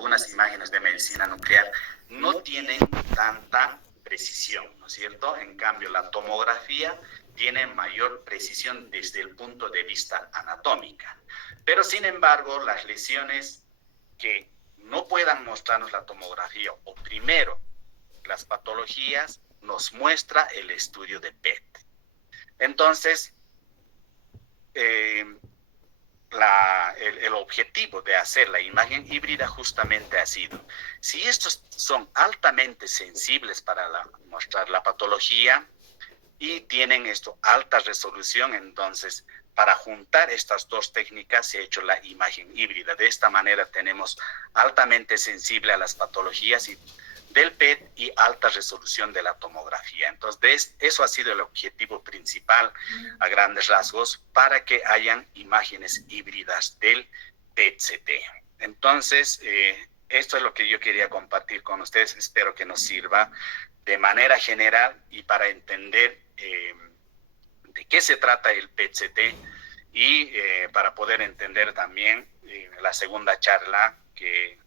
algunas imágenes de medicina nuclear no tienen tanta precisión, ¿no es cierto? En cambio, la tomografía tiene mayor precisión desde el punto de vista anatómica. Pero, sin embargo, las lesiones que no puedan mostrarnos la tomografía, o primero, las patologías, nos muestra el estudio de PET. Entonces, el objetivo de hacer la imagen híbrida justamente ha sido, si estos son altamente sensibles para mostrar la patología y tienen alta resolución, entonces para juntar estas dos técnicas se ha hecho la imagen híbrida. De esta manera tenemos altamente sensible a las patologías del PET y alta resolución de la tomografía. Entonces, eso ha sido el objetivo principal a grandes rasgos para que hayan imágenes híbridas del PET-CT. Entonces, esto es lo que yo quería compartir con ustedes. Espero que nos sirva de manera general y para entender de qué se trata el PET-CT y para poder entender también la segunda charla que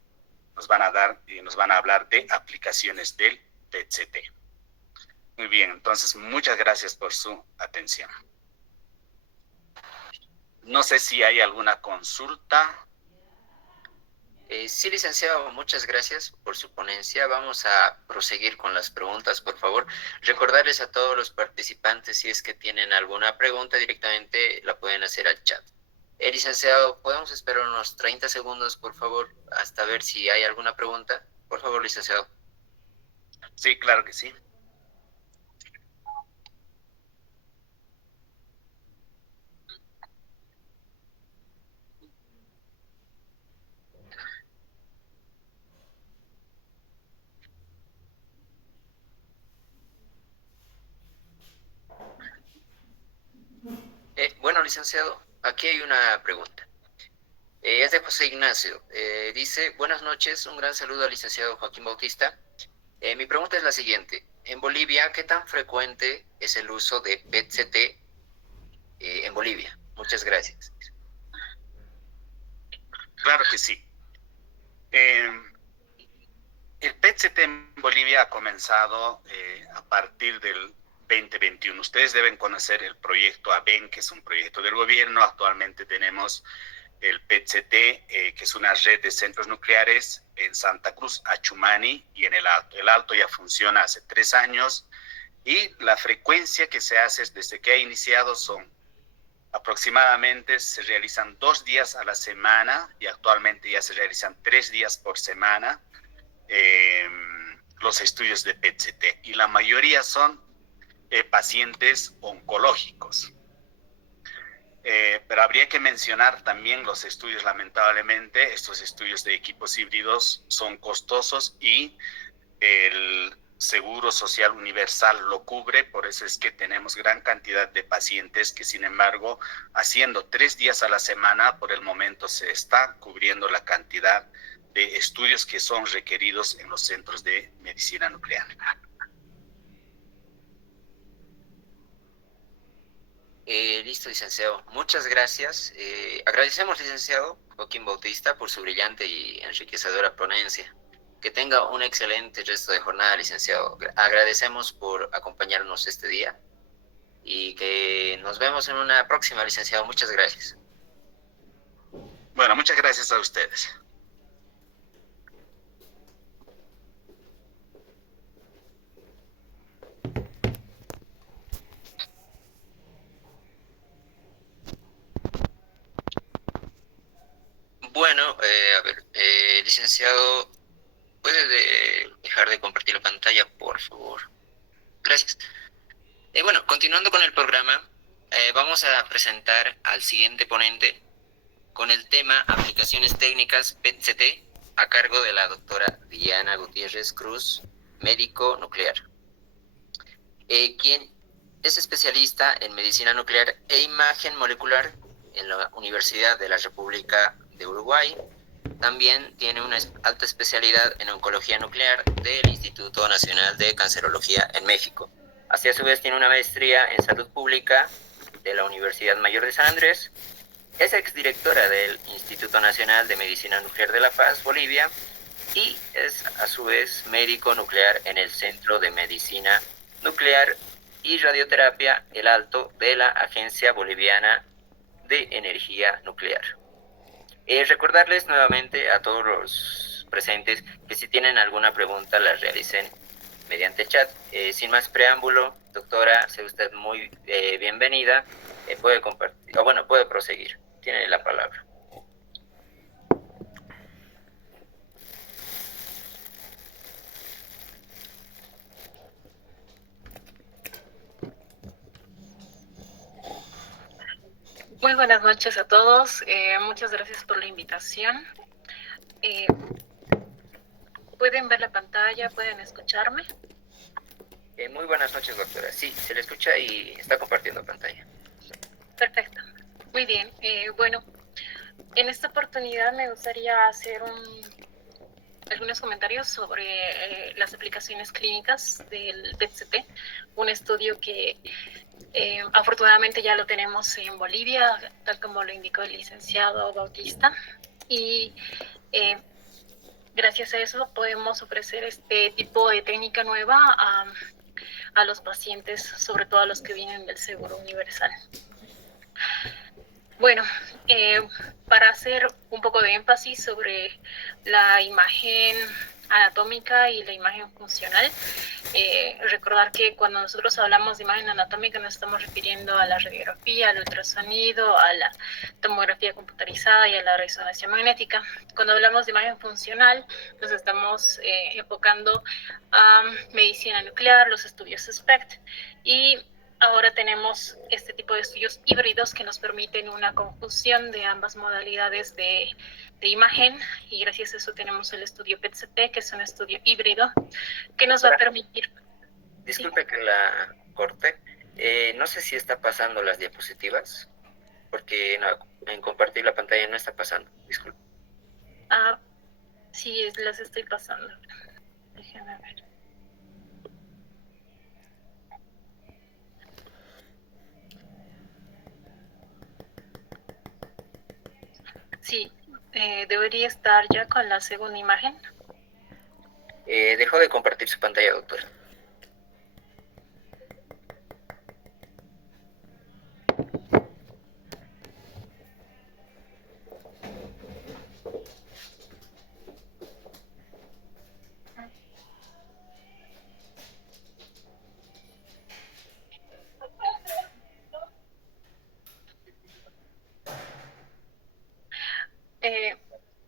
nos van a dar y nos van a hablar de aplicaciones del PET-CT. Muy bien, entonces muchas gracias por su atención. No sé si hay alguna consulta. Sí, licenciado, muchas gracias por su ponencia. Vamos a proseguir con las preguntas, por favor. Recordarles a todos los participantes, si es que tienen alguna pregunta directamente, la pueden hacer al chat. Licenciado, ¿podemos esperar unos 30 segundos, por favor, hasta ver si hay alguna pregunta? Por favor, licenciado. Sí, claro que sí. Bueno, licenciado, aquí hay una pregunta. Es de José Ignacio. Dice, buenas noches, un gran saludo al licenciado Joaquín Bautista. Mi pregunta es la siguiente. En Bolivia, ¿qué tan frecuente es el uso de PET-CT en Bolivia? Muchas gracias. Claro que sí. El PET-CT en Bolivia ha comenzado a partir del 2021. Ustedes deben conocer el proyecto ABEN, que es un proyecto del gobierno. Actualmente tenemos el PET-CT, que es una red de centros nucleares en Santa Cruz, Achumani y en El Alto. El Alto ya funciona hace 3 años y la frecuencia que se hace desde que ha iniciado son aproximadamente, se realizan 2 días a la semana y actualmente ya se realizan 3 días por semana los estudios de PET-CT y la mayoría son pacientes oncológicos. Pero habría que mencionar también los estudios, lamentablemente, estos estudios de equipos híbridos son costosos y el Seguro Social Universal lo cubre, por eso es que tenemos gran cantidad de pacientes que, sin embargo, haciendo 3 días a la semana, por el momento se está cubriendo la cantidad de estudios que son requeridos en los centros de medicina nuclear. Listo, licenciado. Muchas gracias. Agradecemos, licenciado Joaquín Bautista, por su brillante y enriquecedora ponencia. Que tenga un excelente resto de jornada, licenciado. Agradecemos por acompañarnos este día y que nos vemos en una próxima, licenciado. Muchas gracias. Bueno, muchas gracias a ustedes. Bueno, a ver, licenciado, ¿puede dejar de compartir la pantalla, por favor? Gracias. Bueno, continuando con el programa, vamos a presentar al siguiente ponente con el tema Aplicaciones Técnicas PET-CT a cargo de la doctora Diana Gutiérrez Cruz, médico nuclear, quien es especialista en medicina nuclear e imagen molecular en la Universidad de la República de Uruguay. También tiene una alta especialidad en oncología nuclear del Instituto Nacional de Cancerología en México. Así, a su vez, tiene una maestría en salud pública de la Universidad Mayor de San Andrés. Es exdirectora del Instituto Nacional de Medicina Nuclear de La Paz, Bolivia, y es a su vez médico nuclear en el Centro de Medicina Nuclear y Radioterapia El Alto de la Agencia Boliviana de Energía Nuclear. Recordarles nuevamente a todos los presentes que si tienen alguna pregunta la realicen mediante chat. Sin más preámbulo, doctora, sea usted muy bienvenida. Puede compartir, o bueno, puede proseguir. Tiene la palabra. Muy buenas noches a todos. Muchas gracias por la invitación. ¿Pueden ver la pantalla? ¿Pueden escucharme? Muy buenas noches, doctora. Sí, se le escucha y está compartiendo pantalla. Perfecto. Muy bien. Bueno, en esta oportunidad me gustaría hacer algunos comentarios sobre las aplicaciones clínicas del PET-CT, un estudio que afortunadamente ya lo tenemos en Bolivia, tal como lo indicó el licenciado Bautista, y gracias a eso podemos ofrecer este tipo de técnica nueva a los pacientes, sobre todo a los que vienen del Seguro Universal. Bueno, para hacer un poco de énfasis sobre la imagen anatómica y la imagen funcional, recordar que cuando nosotros hablamos de imagen anatómica nos estamos refiriendo a la radiografía, al ultrasonido, a la tomografía computarizada y a la resonancia magnética. Cuando hablamos de imagen funcional nos estamos enfocando a medicina nuclear, los estudios SPECT, y ahora tenemos este tipo de estudios híbridos que nos permiten una conjunción de ambas modalidades de imagen, y gracias a eso tenemos el estudio PET-CT, que es un estudio híbrido que nos va a permitir... Disculpe ¿sí? Que la corte. No sé si está pasando las diapositivas, porque no, en compartir la pantalla no está pasando. Disculpe. Ah, sí, las estoy pasando. Déjenme ver. Sí, debería estar ya con la segunda imagen. Dejó de compartir su pantalla, doctora.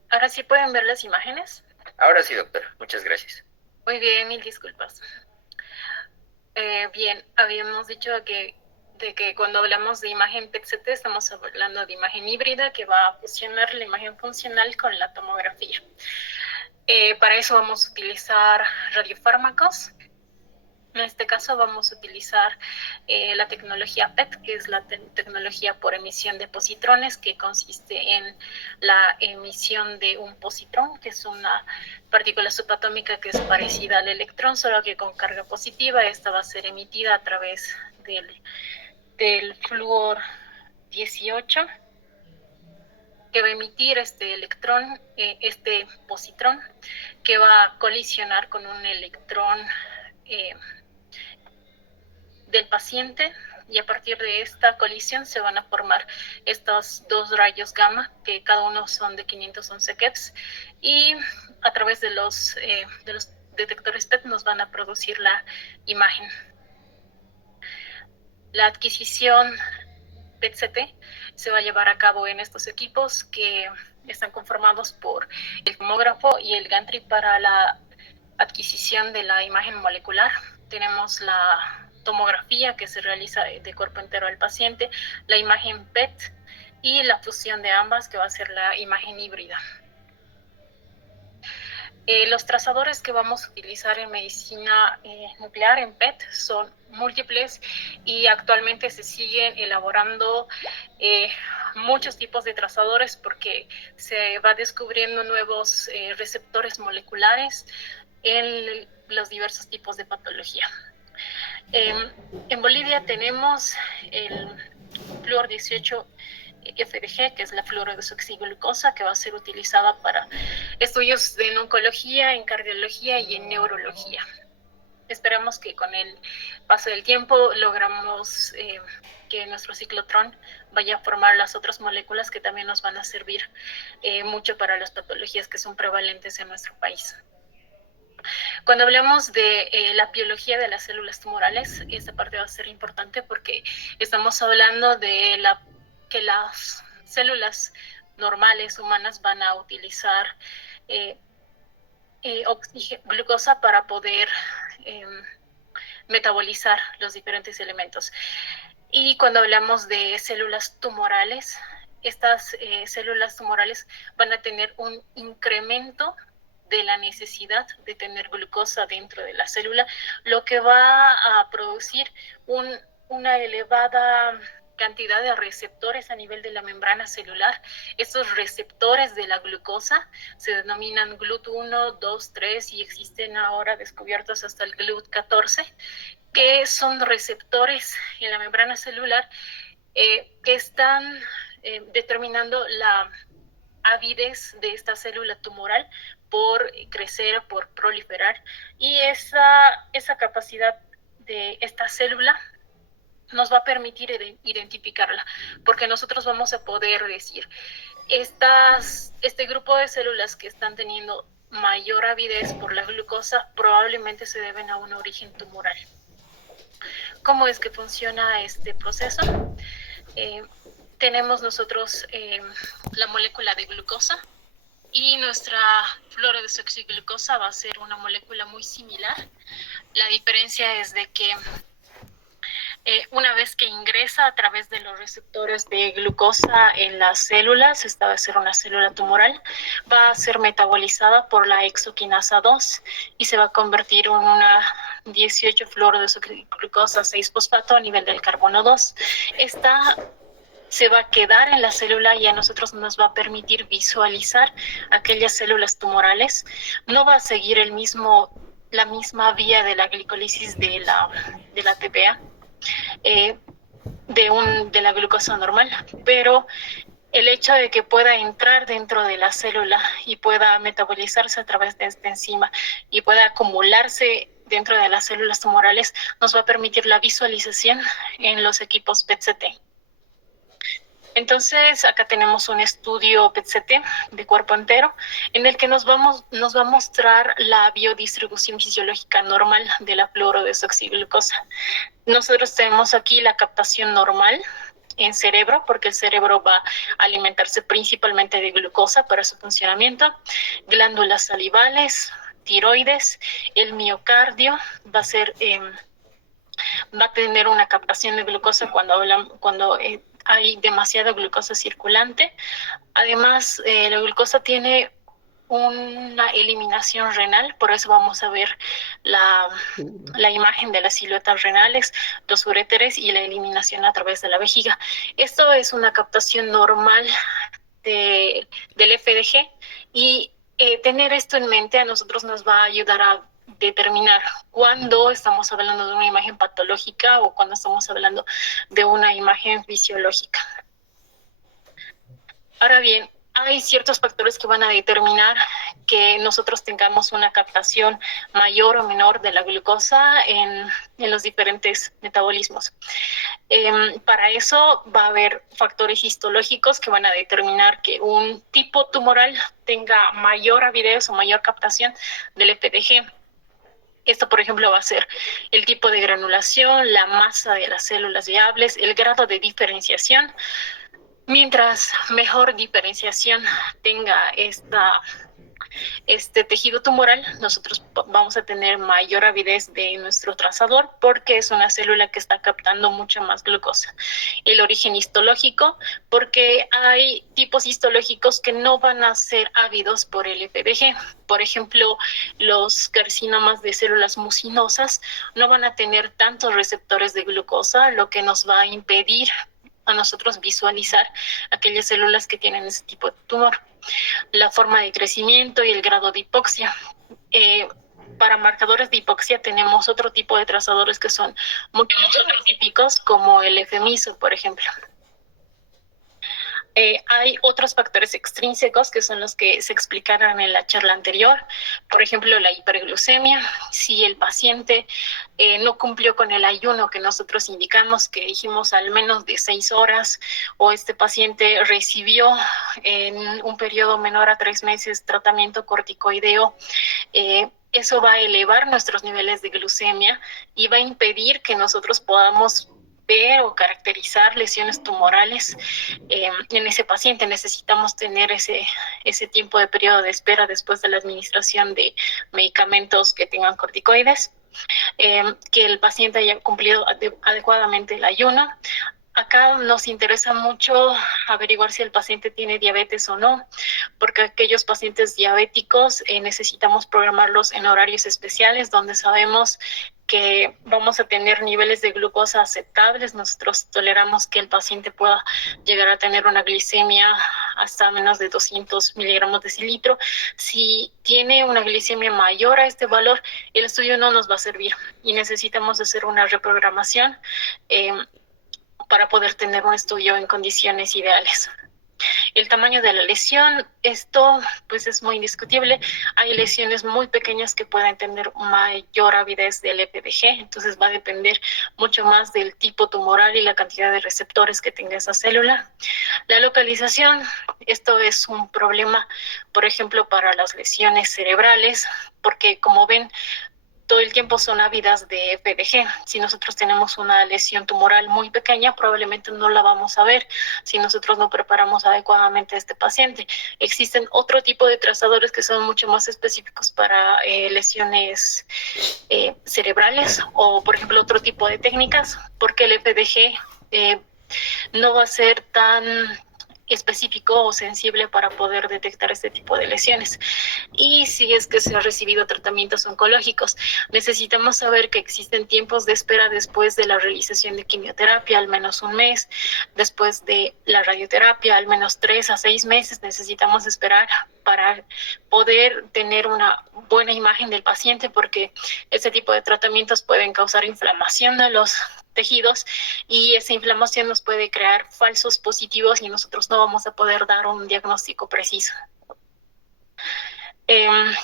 ¿Ahora sí pueden ver las imágenes? Ahora sí, doctora. Muchas gracias. Muy bien, mil disculpas. Bien, habíamos dicho de que cuando hablamos de imagen PET-CT estamos hablando de imagen híbrida que va a fusionar la imagen funcional con la tomografía. Para eso vamos a utilizar radiofármacos. En este caso vamos a utilizar la tecnología PET, que es la tecnología por emisión de positrones, que consiste en la emisión de un positrón, que es una partícula subatómica que es parecida al electrón, solo que con carga positiva. Esta va a ser emitida a través del flúor 18, que va a emitir este electrón, este positrón, que va a colisionar con un electrón del paciente, y a partir de esta colisión se van a formar estos dos rayos gamma, que cada uno son de 511 keps, y a través de los detectores PET nos van a producir la imagen. La adquisición PET-CT se va a llevar a cabo en estos equipos que están conformados por el tomógrafo y el gantry para la adquisición de la imagen molecular. Tenemos la tomografía que se realiza de cuerpo entero al paciente, la imagen PET y la fusión de ambas, que va a ser la imagen híbrida. Los trazadores que vamos a utilizar en medicina nuclear, en PET, son múltiples y actualmente se siguen elaborando muchos tipos de trazadores porque se va descubriendo nuevos receptores moleculares en los diversos tipos de patología. En Bolivia tenemos el flúor 18 FDG, que es la fluorodesoxiglucosa, que va a ser utilizada para estudios en oncología, en cardiología y en neurología. Esperamos que con el paso del tiempo logramos que nuestro ciclotrón vaya a formar las otras moléculas que también nos van a servir mucho para las patologías que son prevalentes en nuestro país. Cuando hablamos de la biología de las células tumorales, esta parte va a ser importante porque estamos hablando de que las células normales humanas van a utilizar glucosa para poder metabolizar los diferentes elementos. Y cuando hablamos de células tumorales, estas células tumorales van a tener un incremento de la necesidad de tener glucosa dentro de la célula, lo que va a producir una elevada cantidad de receptores a nivel de la membrana celular. Estos receptores de la glucosa se denominan GLUT1, 2, 3 y existen ahora descubiertos hasta el GLUT14, que son receptores en la membrana celular que están determinando la avidez de esta célula tumoral por crecer, por proliferar, y esa capacidad de esta célula nos va a permitir identificarla, porque nosotros vamos a poder decir, este grupo de células que están teniendo mayor avidez por la glucosa probablemente se deben a un origen tumoral. ¿Cómo es que funciona este proceso? Tenemos nosotros la molécula de glucosa y nuestra fluorodesoxiglucosa va a ser una molécula muy similar. La diferencia es de que una vez que ingresa a través de los receptores de glucosa en las células, esta va a ser una célula tumoral, va a ser metabolizada por la exoquinasa 2 y se va a convertir en una 18-fluorodesoxiglucosa 6-fosfato a nivel del carbono 2. Esta se va a quedar en la célula y a nosotros nos va a permitir visualizar aquellas células tumorales. No va a seguir la misma vía de la glicólisis de la TPA, de la glucosa normal, pero el hecho de que pueda entrar dentro de la célula y pueda metabolizarse a través de esta enzima y pueda acumularse dentro de las células tumorales nos va a permitir la visualización en los equipos PET-CT. Entonces, acá tenemos un estudio PET-CT de cuerpo entero en el que nos va a mostrar la biodistribución fisiológica normal de la fluorodesoxiglucosa. Nosotros tenemos aquí la captación normal en cerebro, porque el cerebro va a alimentarse principalmente de glucosa para su funcionamiento, glándulas salivales, tiroides, el miocardio va a tener una captación de glucosa cuando hay demasiada glucosa circulante. Además, la glucosa tiene una eliminación renal, por eso vamos a ver la imagen de las siluetas renales, los uréteres y la eliminación a través de la vejiga. Esto es una captación normal del FDG y tener esto en mente a nosotros nos va a ayudar a determinar cuándo estamos hablando de una imagen patológica o cuándo estamos hablando de una imagen fisiológica. Ahora bien, hay ciertos factores que van a determinar que nosotros tengamos una captación mayor o menor de la glucosa en los diferentes metabolismos. Para eso va a haber factores histológicos que van a determinar que un tipo tumoral tenga mayor avidez o mayor captación del FDG. Esto, por ejemplo, va a ser el tipo de granulación, la masa de las células viables, el grado de diferenciación. Mientras mejor diferenciación tenga este tejido tumoral, nosotros vamos a tener mayor avidez de nuestro trazador porque es una célula que está captando mucha más glucosa. El origen histológico, porque hay tipos histológicos que no van a ser ávidos por el FDG. Por ejemplo, los carcinomas de células mucinosas no van a tener tantos receptores de glucosa, lo que nos va a impedir a nosotros visualizar aquellas células que tienen ese tipo de tumor. La forma de crecimiento y el grado de hipoxia. Para marcadores de hipoxia tenemos otro tipo de trazadores que son mucho más específicos, como el FMISO, por ejemplo. Hay otros factores extrínsecos que son los que se explicaron en la charla anterior, por ejemplo, la hiperglucemia. Si el paciente no cumplió con el ayuno que nosotros indicamos, que dijimos al menos de 6 horas, o este paciente recibió en un periodo menor a 3 meses tratamiento corticoideo, eso va a elevar nuestros niveles de glucemia y va a impedir que nosotros podamos ver o caracterizar lesiones tumorales en ese paciente. Necesitamos tener ese tiempo de periodo de espera después de la administración de medicamentos que tengan corticoides, que el paciente haya cumplido adecuadamente el ayuno. Acá nos interesa mucho averiguar si el paciente tiene diabetes o no, porque aquellos pacientes diabéticos necesitamos programarlos en horarios especiales donde sabemos que vamos a tener niveles de glucosa aceptables. Nosotros toleramos que el paciente pueda llegar a tener una glicemia hasta menos de 200 miligramos de decilitro. Si tiene una glicemia mayor a este valor, el estudio no nos va a servir y necesitamos hacer una reprogramación para poder tener un estudio en condiciones ideales. El tamaño de la lesión, esto pues es muy indiscutible. Hay lesiones muy pequeñas que pueden tener mayor avidez del EPDG, entonces va a depender mucho más del tipo tumoral y la cantidad de receptores que tenga esa célula. La localización, esto es un problema, por ejemplo, para las lesiones cerebrales, porque como ven, todo el tiempo son ávidas de PDG. Si nosotros tenemos una lesión tumoral muy pequeña, probablemente no la vamos a ver si nosotros no preparamos adecuadamente a este paciente. Existen otro tipo de trazadores que son mucho más específicos para lesiones cerebrales o, por ejemplo, otro tipo de técnicas, porque el EPDG no va a ser tan específico o sensible para poder detectar este tipo de lesiones. Y si es que se ha recibido tratamientos oncológicos, necesitamos saber que existen tiempos de espera después de la realización de quimioterapia, al menos un mes, después de la radioterapia, al menos 3 a 6 meses necesitamos esperar para poder tener una buena imagen del paciente, porque este tipo de tratamientos pueden causar inflamación de los tejidos y esa inflamación nos puede crear falsos positivos y nosotros no vamos a poder dar un diagnóstico preciso.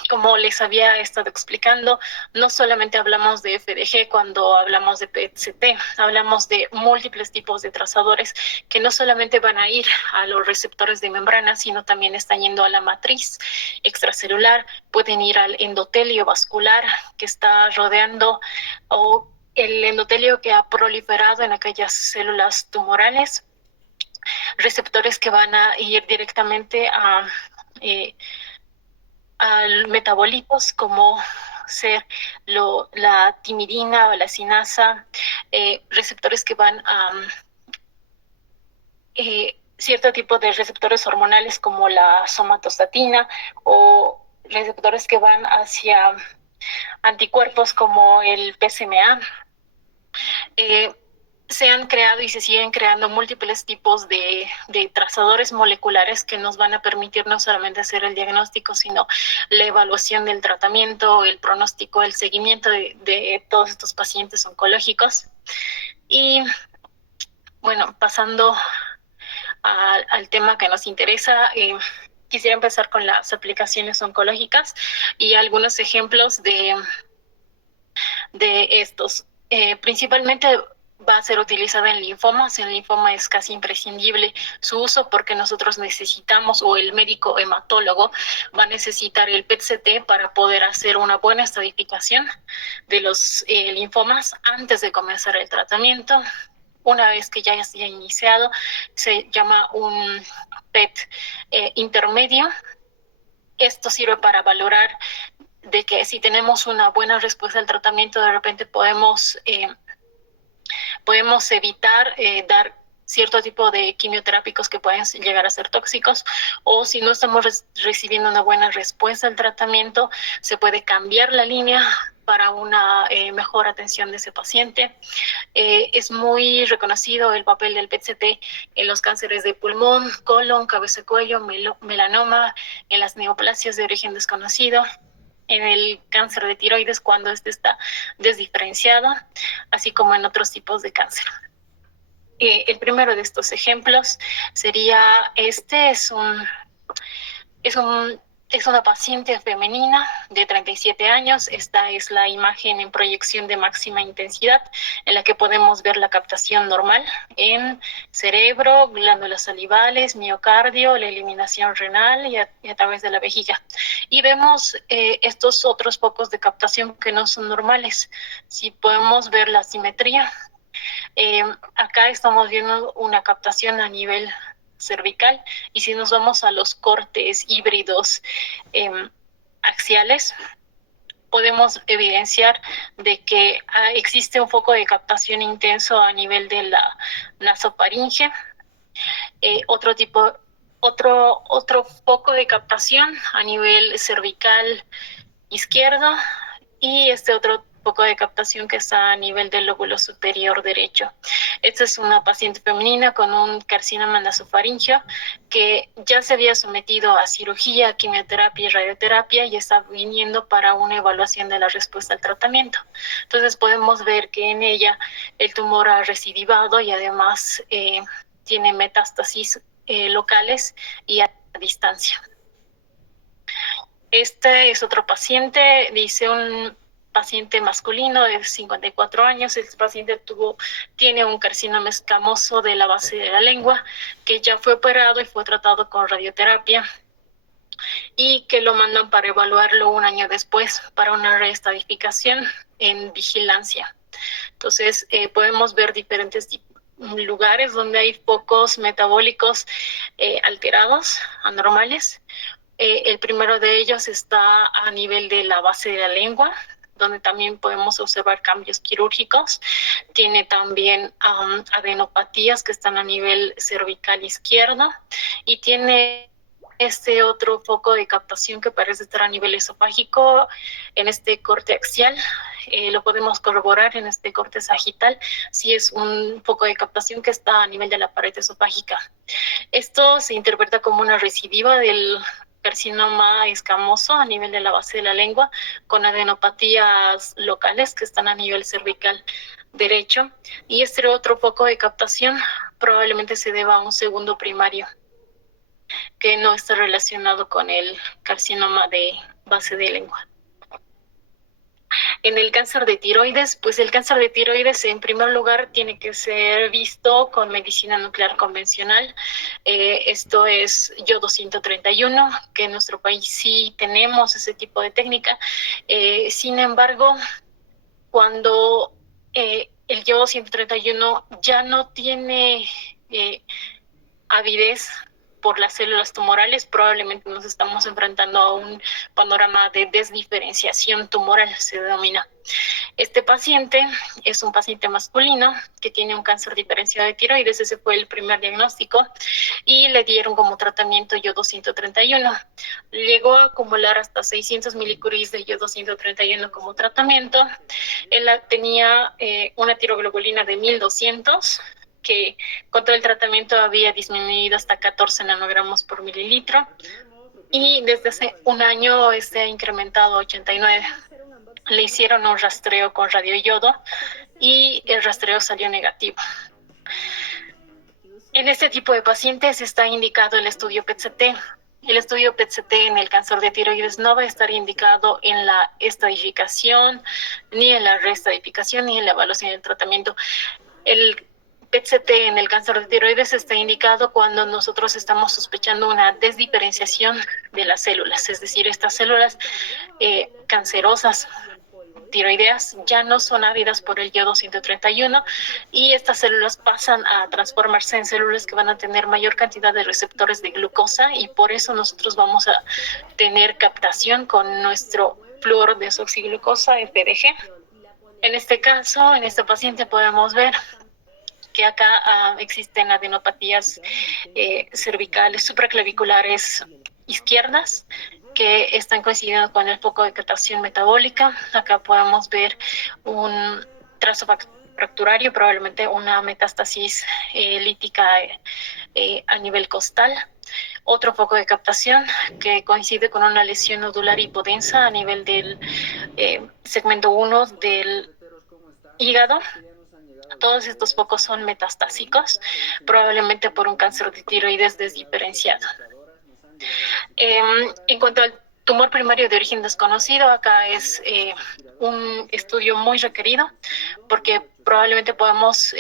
Como les había estado explicando, no solamente hablamos de FDG cuando hablamos de PET-CT, hablamos de múltiples tipos de trazadores que no solamente van a ir a los receptores de membrana, sino también están yendo a la matriz extracelular, pueden ir al endotelio vascular que está rodeando o el endotelio que ha proliferado en aquellas células tumorales, receptores que van a ir directamente a metabolitos como ser la timidina o la sinasa, receptores que van a cierto tipo de receptores hormonales como la somatostatina o receptores que van hacia anticuerpos como el PSMA. Se han creado y se siguen creando múltiples tipos de trazadores moleculares que nos van a permitir no solamente hacer el diagnóstico, sino la evaluación del tratamiento, el pronóstico, el seguimiento de todos estos pacientes oncológicos. Y bueno, pasando al tema que nos interesa, quisiera empezar con las aplicaciones oncológicas y algunos ejemplos de estos. Principalmente va a ser utilizada en linfomas. En linfoma es casi imprescindible su uso porque nosotros necesitamos, o el médico hematólogo va a necesitar el PET-CT para poder hacer una buena estratificación de los linfomas antes de comenzar el tratamiento. Una vez que ya haya iniciado, se llama un PET intermedio. Esto sirve para valorar de que si tenemos una buena respuesta al tratamiento, de repente podemos evitar dar cierto tipo de quimioterápicos que pueden llegar a ser tóxicos, o si no estamos recibiendo una buena respuesta al tratamiento, se puede cambiar la línea para una mejor atención de ese paciente. Es muy reconocido el papel del PET-CT en los cánceres de pulmón, colon, cabeza de cuello, melanoma, en las neoplasias de origen desconocido, en el cáncer de tiroides cuando este está desdiferenciado, así como en otros tipos de cáncer. El primero de estos ejemplos sería es una paciente femenina de 37 años. Esta es la imagen en proyección de máxima intensidad, en la que podemos ver la captación normal en cerebro, glándulas salivales, miocardio, la eliminación renal y a través de la vejiga. Y vemos estos otros focos de captación que no son normales. Si podemos ver la simetría, acá estamos viendo una captación a nivel cervical, y si nos vamos a los cortes híbridos axiales, podemos evidenciar de que existe un foco de captación intenso a nivel de la nasofaringe, otro foco de captación a nivel cervical izquierdo, y este otro foco de captación que está a nivel del lóbulo superior derecho. Esta es una paciente femenina con un carcinoma nasofaringeo que ya se había sometido a cirugía, quimioterapia y radioterapia, y está viniendo para una evaluación de la respuesta al tratamiento. Entonces podemos ver que en ella el tumor ha recidivado y además tiene metástasis locales y a distancia. Este es otro paciente, dice un paciente masculino de 54 años. Este paciente tiene un carcinoma escamoso de la base de la lengua, que ya fue operado y fue tratado con radioterapia, y que lo mandan para evaluarlo un año después para una reestadificación en vigilancia. Entonces, podemos ver diferentes lugares donde hay focos metabólicos alterados, anormales. El primero de ellos está a nivel de la base de la lengua, donde también podemos observar cambios quirúrgicos. Tiene también adenopatías que están a nivel cervical izquierdo, y tiene este otro foco de captación que parece estar a nivel esofágico en este corte axial. Lo podemos corroborar en este corte sagital, si es un foco de captación que está a nivel de la pared esofágica. Esto se interpreta como una recidiva del carcinoma escamoso a nivel de la base de la lengua, con adenopatías locales que están a nivel cervical derecho, y este otro foco de captación probablemente se deba a un segundo primario que no está relacionado con el carcinoma de base de lengua. En el cáncer de tiroides, pues el cáncer de tiroides en primer lugar tiene que ser visto con medicina nuclear convencional. Esto es yodo 131, que en nuestro país sí tenemos ese tipo de técnica. Sin embargo, cuando el yodo 131 ya no tiene avidez por las células tumorales, probablemente nos estamos enfrentando a un panorama de desdiferenciación tumoral, se denomina. Este paciente es un paciente masculino que tiene un cáncer diferenciado de tiroides. Ese fue el primer diagnóstico, y le dieron como tratamiento yodo 131. Llegó a acumular hasta 600 milicuries de yodo 131 como tratamiento. Él tenía una tiroglobulina de 1200, que con todo el tratamiento había disminuido hasta 14 nanogramos por mililitro, y desde hace un año ha incrementado a 89. Le hicieron un rastreo con radioyodo y el rastreo salió negativo. En este tipo de pacientes está indicado el estudio PET-CT. El estudio PET-CT en el cáncer de tiroides no va a estar indicado en la estadificación, ni en la reestadificación, ni en la evaluación del tratamiento. El PET-CT en el cáncer de tiroides está indicado cuando nosotros estamos sospechando una desdiferenciación de las células, es decir, estas células cancerosas tiroideas ya no son ávidas por el yodo 131, y estas células pasan a transformarse en células que van a tener mayor cantidad de receptores de glucosa, y por eso nosotros vamos a tener captación con nuestro flúor desoxiglucosa, FDG. En este caso, en este paciente podemos ver que acá existen adenopatías cervicales supraclaviculares izquierdas que están coincidiendo con el foco de captación metabólica. Acá podemos ver un trazo fracturario, probablemente una metástasis lítica a nivel costal. Otro foco de captación que coincide con una lesión nodular hipodensa a nivel del segmento 1 del hígado. Todos estos focos son metastásicos, probablemente por un cáncer de tiroides desdiferenciado. En cuanto al tumor primario de origen desconocido, acá es un estudio muy requerido porque probablemente podemos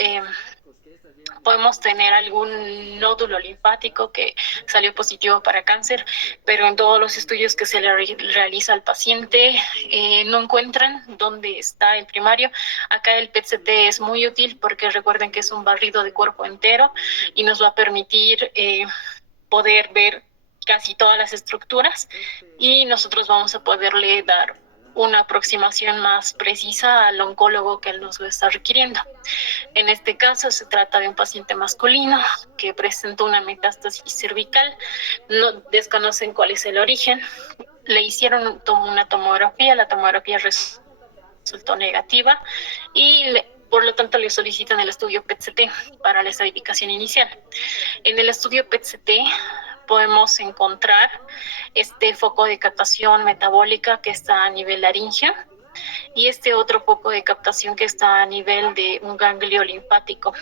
tener algún nódulo linfático que salió positivo para cáncer, pero en todos los estudios que se le realiza al paciente no encuentran dónde está el primario. Acá el PET-CT es muy útil porque recuerden que es un barrido de cuerpo entero y nos va a permitir poder ver casi todas las estructuras y nosotros vamos a poderle dar una aproximación más precisa al oncólogo que él nos lo está requiriendo. En este caso se trata de un paciente masculino que presentó una metástasis cervical, no desconocen cuál es el origen, le hicieron una tomografía, la tomografía resultó negativa y por lo tanto le solicitan el estudio PET-CT para la estadificación inicial. En el estudio PET-CT podemos encontrar este foco de captación metabólica que está a nivel laringeo y este otro foco de captación que está a nivel de un ganglio linfático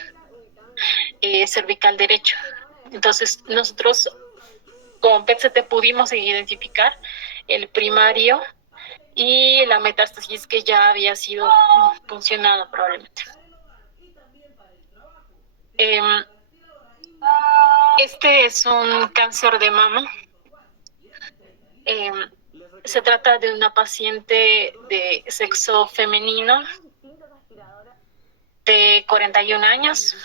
cervical derecho. Entonces, nosotros con PET-CT pudimos identificar el primario y la metástasis que ya había sido funcionada probablemente. Este es un cáncer de mama. Se trata de una paciente de sexo femenino de 41 años.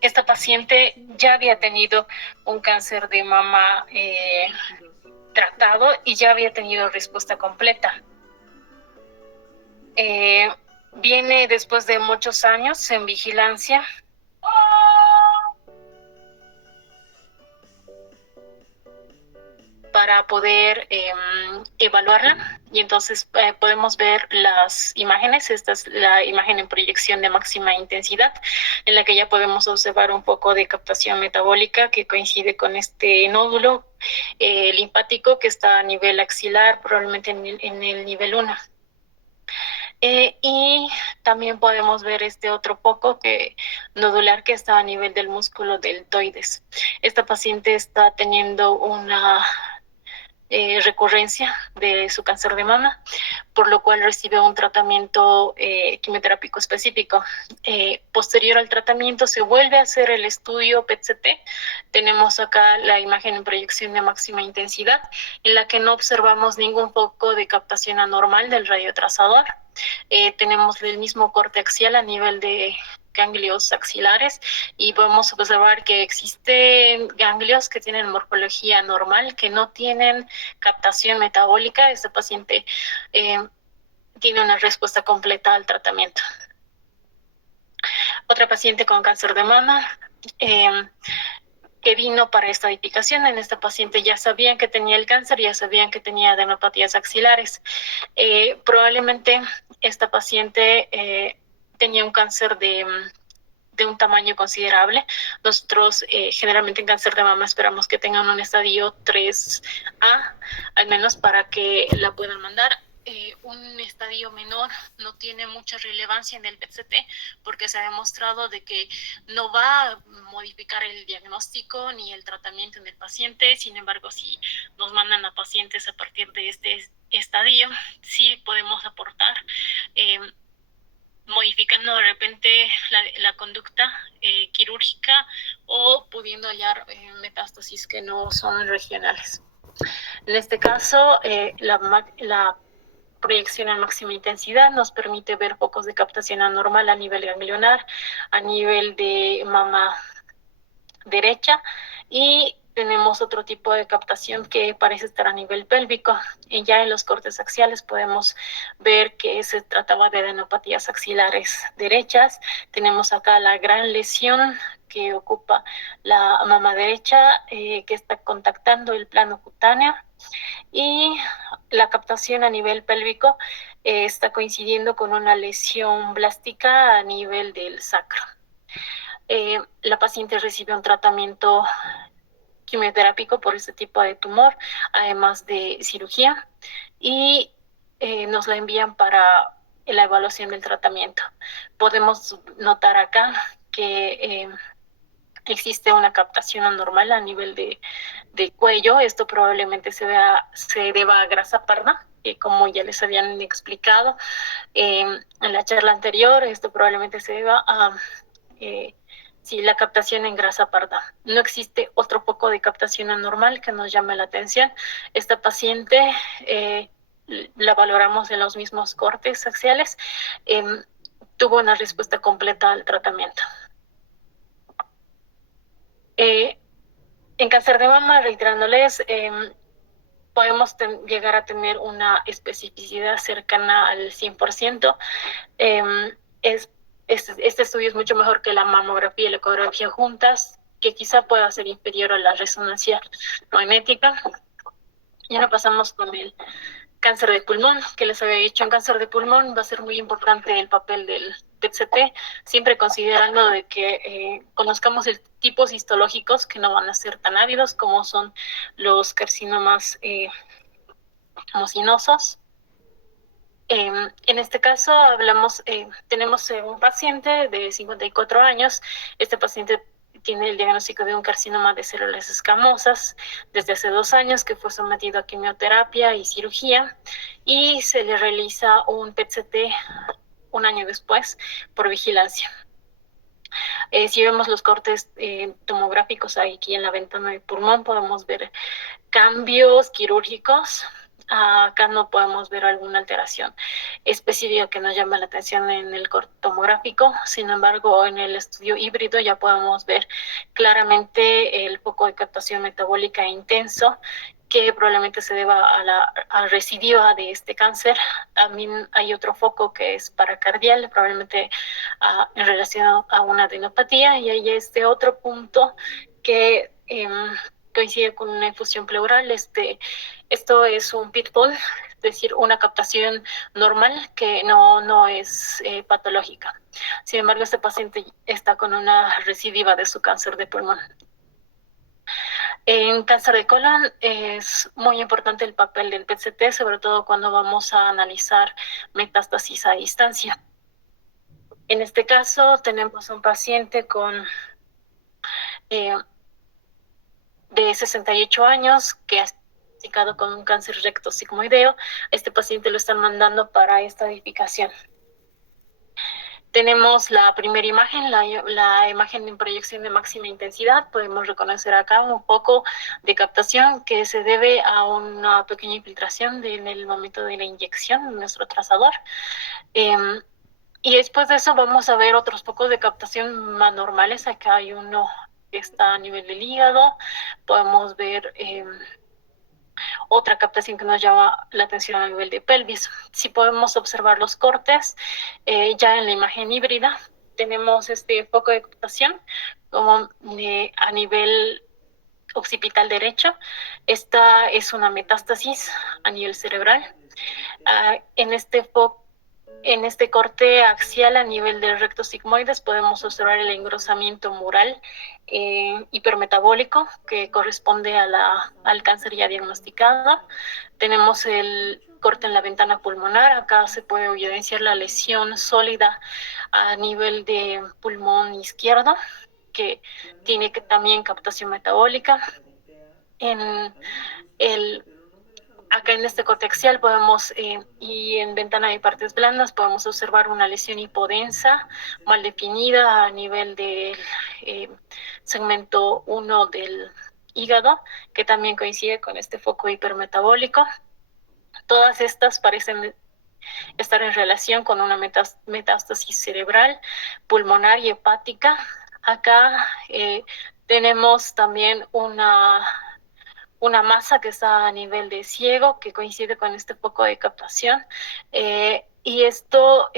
Esta paciente ya había tenido un cáncer de mama tratado y ya había tenido respuesta completa. Viene después de muchos años en vigilancia. Para poder evaluarla y entonces podemos ver las imágenes. Esta es la imagen en proyección de máxima intensidad en la que ya podemos observar un poco de captación metabólica que coincide con este nódulo linfático que está a nivel axilar, probablemente en el nivel 1. Y también podemos ver este otro foco nodular que está a nivel del músculo deltoides. Esta paciente está teniendo una recurrencia de su cáncer de mama, por lo cual recibe un tratamiento quimioterápico específico. Posterior al tratamiento se vuelve a hacer el estudio PET-CT. Tenemos acá la imagen en proyección de máxima intensidad, en la que no observamos ningún foco de captación anormal del radiotrazador. Tenemos el mismo corte axial a nivel de ganglios axilares y podemos observar que existen ganglios que tienen morfología normal, que no tienen captación metabólica. Este paciente tiene una respuesta completa al tratamiento. Otra paciente con cáncer de mama que vino para estadificación. En esta paciente ya sabían que tenía el cáncer, ya sabían que tenía adenopatías axilares. Probablemente esta paciente tenía un cáncer de un tamaño considerable. Nosotros generalmente en cáncer de mama esperamos que tengan un estadio 3A, al menos para que la puedan mandar. Un estadio menor no tiene mucha relevancia en el PET-CT porque se ha demostrado de que no va a modificar el diagnóstico ni el tratamiento en el paciente. Sin embargo, si nos mandan a pacientes a partir de este estadio, sí podemos aportar modificando de repente la conducta quirúrgica o pudiendo hallar metástasis que no son regionales. En este caso, la proyección en máxima intensidad nos permite ver focos de captación anormal a nivel ganglionar, a nivel de mama derecha, y tenemos otro tipo de captación que parece estar a nivel pélvico. Y ya en los cortes axiales podemos ver que se trataba de adenopatías axilares derechas. Tenemos acá la gran lesión que ocupa la mama derecha, que está contactando el plano cutáneo, y la captación a nivel pélvico está coincidiendo con una lesión blástica a nivel del sacro. La paciente recibe un tratamiento quimioterápico por este tipo de tumor, además de cirugía, y nos la envían para la evaluación del tratamiento. Podemos notar acá que existe una captación anormal a nivel de cuello. Esto probablemente se deba a grasa parda, que como ya les habían explicado en la charla anterior, esto probablemente se deba a la captación en grasa parda. No existe otro foco de captación anormal que nos llame la atención. Esta paciente la valoramos en los mismos cortes axiales, tuvo una respuesta completa al tratamiento. En cáncer de mama, reiterándoles, podemos llegar a tener una especificidad cercana al 100%. Este estudio es mucho mejor que la mamografía y la ecografía juntas, que quizá pueda ser inferior a la resonancia magnética. Y ahora pasamos con el cáncer de pulmón, que les había dicho. En cáncer de pulmón va a ser muy importante el papel del PET-CT, siempre considerando de que conozcamos el tipos histológicos que no van a ser tan ávidos como son los carcinomas mucinosos. En este caso tenemos un paciente de 54 años. Este paciente tiene el diagnóstico de un carcinoma de células escamosas desde hace 2 años, que fue sometido a quimioterapia y cirugía, y se le realiza un PET-CT 1 año después por vigilancia. Si vemos los cortes tomográficos aquí en la ventana de pulmón, podemos ver cambios quirúrgicos. Acá no podemos ver alguna alteración específica que nos llame la atención en el corte tomográfico. Sin embargo, en el estudio híbrido ya podemos ver claramente el foco de captación metabólica intenso, que probablemente se deba a la recidiva de este cáncer. También hay otro foco que es paracardial, probablemente en relación a una adenopatía, y hay este otro punto que coincide con una infusión pleural. Esto es un pitfall, es decir, una captación normal que no es patológica. Sin embargo, este paciente está con una recidiva de su cáncer de pulmón. En cáncer de colon es muy importante el papel del PET-CT, sobre todo cuando vamos a analizar metástasis a distancia. En este caso tenemos un paciente de 68 años que ha diagnosticado con un cáncer recto sigmoideo. Este paciente lo están mandando para estadificación. Tenemos la primera imagen, la imagen en proyección de máxima intensidad. Podemos reconocer acá un foco de captación que se debe a una pequeña infiltración en el momento de la inyección en nuestro trazador. Y después de eso vamos a ver otros focos de captación anormales. Acá hay uno que está a nivel del hígado. Podemos ver otra captación que nos llama la atención a nivel de pelvis. Si podemos observar los cortes, ya en la imagen híbrida, tenemos este foco de captación como a nivel occipital derecho. Esta es una metástasis a nivel cerebral. En este corte axial a nivel del recto sigmoides podemos observar el engrosamiento mural hipermetabólico que corresponde al cáncer ya diagnosticado. Tenemos el corte en la ventana pulmonar. Acá se puede evidenciar la lesión sólida a nivel de pulmón izquierdo, que tiene también captación metabólica. Acá en este corte axial podemos, y en ventana de partes blandas, podemos observar una lesión hipodensa, mal definida a nivel del segmento 1 del hígado, que también coincide con este foco hipermetabólico. Todas estas parecen estar en relación con una metástasis cerebral, pulmonar y hepática. Acá tenemos también una masa que está a nivel de ciego, que coincide con este foco de captación, y esto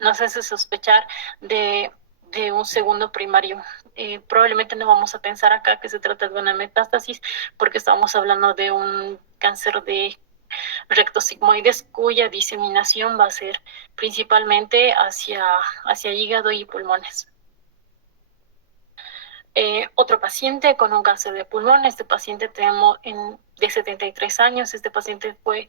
nos hace sospechar de un segundo primario. Probablemente no vamos a pensar acá que se trata de una metástasis, porque estamos hablando de un cáncer de recto sigmoides cuya diseminación va a ser principalmente hacia hígado y pulmones. Otro paciente con un cáncer de pulmón. Este paciente tenemos de 73 años. Este paciente fue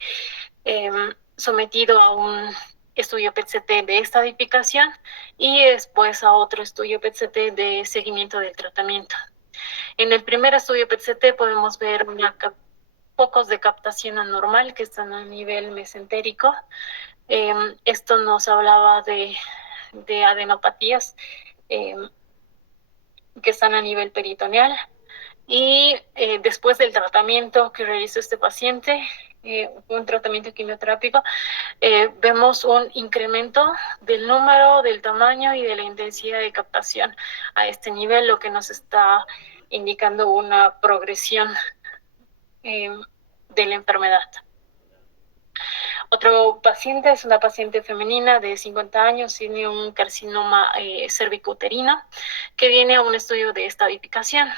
sometido a un estudio PET-CT de estadificación y después a otro estudio PET-CT de seguimiento del tratamiento. En el primer estudio PET-CT podemos ver focos de captación anormal que están a nivel mesentérico. Esto nos hablaba de adenopatías que están a nivel peritoneal. Y después del tratamiento que realizó este paciente, un tratamiento quimioterápico, vemos un incremento del número, del tamaño y de la intensidad de captación a este nivel, lo que nos está indicando una progresión de la enfermedad. Otro paciente es una paciente femenina de 50 años, tiene un carcinoma cervicouterino que viene a un estudio de estadificación.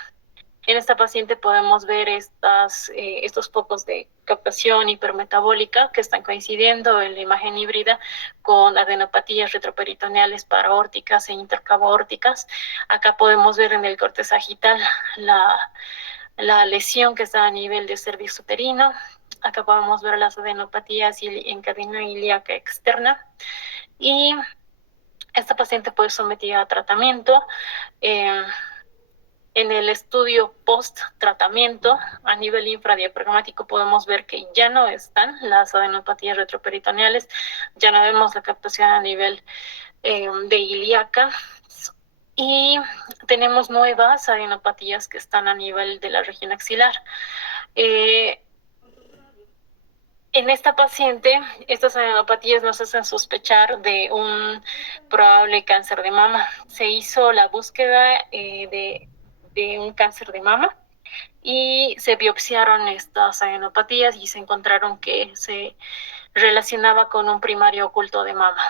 En esta paciente podemos ver estos focos de captación hipermetabólica que están coincidiendo en la imagen híbrida con adenopatías retroperitoneales paraórticas e intercaboórticas. Acá podemos ver en el corte sagital la lesión que está a nivel de cervix uterino. Acá podemos ver las adenopatías en cadena ilíaca externa. Y esta paciente fue sometida a tratamiento. En el estudio post-tratamiento, a nivel infradiafragmático, podemos ver que ya no están las adenopatías retroperitoneales, ya no vemos la captación a nivel de ilíaca, y tenemos nuevas adenopatías que están a nivel de la región axilar. En esta paciente, estas adenopatías nos hacen sospechar de un probable cáncer de mama. Se hizo la búsqueda de un cáncer de mama y se biopsiaron estas adenopatías y se encontraron que se relacionaba con un primario oculto de mama.